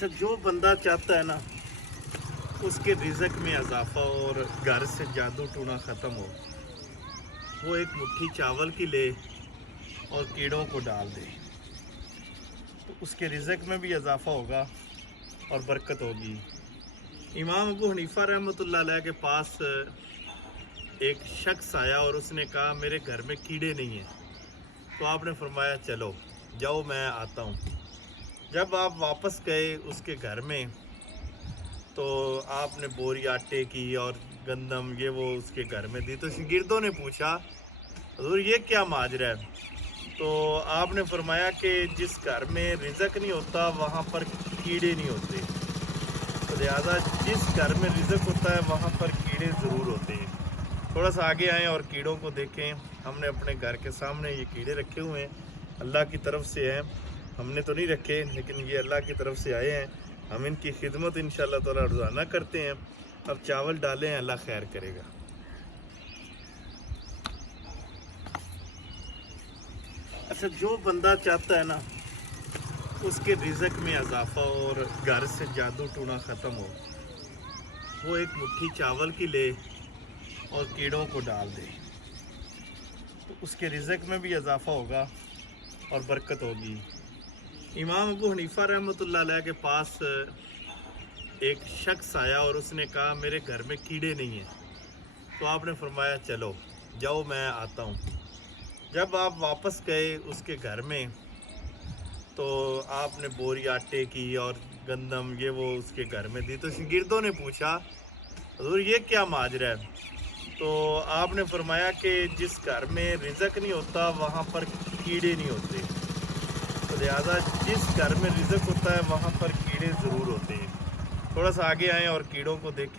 अच्छा, जो बंदा चाहता है ना उसके रिज़्क में इजाफा और घर से जादू टूना ख़त्म हो, वो एक मुट्ठी चावल की ले और कीड़ों को डाल दे, तो उसके रिज़्क में भी इजाफा होगा और बरकत होगी। इमाम अबू हनीफा रहमतुल्लाह अलैह के पास एक शख्स आया और उसने कहा मेरे घर में कीड़े नहीं हैं। तो आपने फरमाया चलो जाओ मैं आता हूँ। जब आप वापस गए उसके घर में तो आपने बोरी आटे की और गंदम ये वो उसके घर में दी, तो शागिर्दों ने पूछा हुजूर ये क्या माजरा है? तो आपने फरमाया कि जिस घर में रिज़्क नहीं होता वहाँ पर कीड़े नहीं होते, तो लिहाजा जिस घर में रिज़्क होता है वहाँ पर कीड़े ज़रूर होते हैं। थोड़ा सा आगे आएँ और कीड़ों को देखें। हमने अपने घर के सामने ये कीड़े रखे हुए हैं, अल्लाह की तरफ से हैं, हमने तो नहीं रखे, लेकिन ये अल्लाह की तरफ से आए हैं। हम इनकी खिदमत इंशाअल्लाह ताला रोज़ाना करते हैं। अब चावल डालें, अल्लाह खैर करेगा। अच्छा, जो बंदा चाहता है ना उसके रिज़्क में इजाफा और घर से जादू टूना ख़त्म हो, वो एक मुट्ठी चावल की ले और कीड़ों को डाल दे, तो उसके रिज़्क में भी इजाफा होगा और बरकत होगी। इमाम अबू हनीफा रहमतुल्लाह अलैह के पास एक शख्स आया और उसने कहा मेरे घर में कीड़े नहीं हैं। तो आपने फरमाया चलो जाओ मैं आता हूँ। जब आप वापस गए उसके घर में तो आपने बोरी आटे की और गंदम ये वो उसके घर में दी, तो शागिर्दों ने पूछा हुजूर ये क्या माजरा है? तो आपने फरमाया कि जिस घर में रिज़्क नहीं होता वहाँ पर कीड़े नहीं होते, तो लिहाजा जिस घर में रिज़्क होता है वहाँ पर कीड़े ज़रूर होते हैं। थोड़ा सा आगे आएँ और कीड़ों को देखें।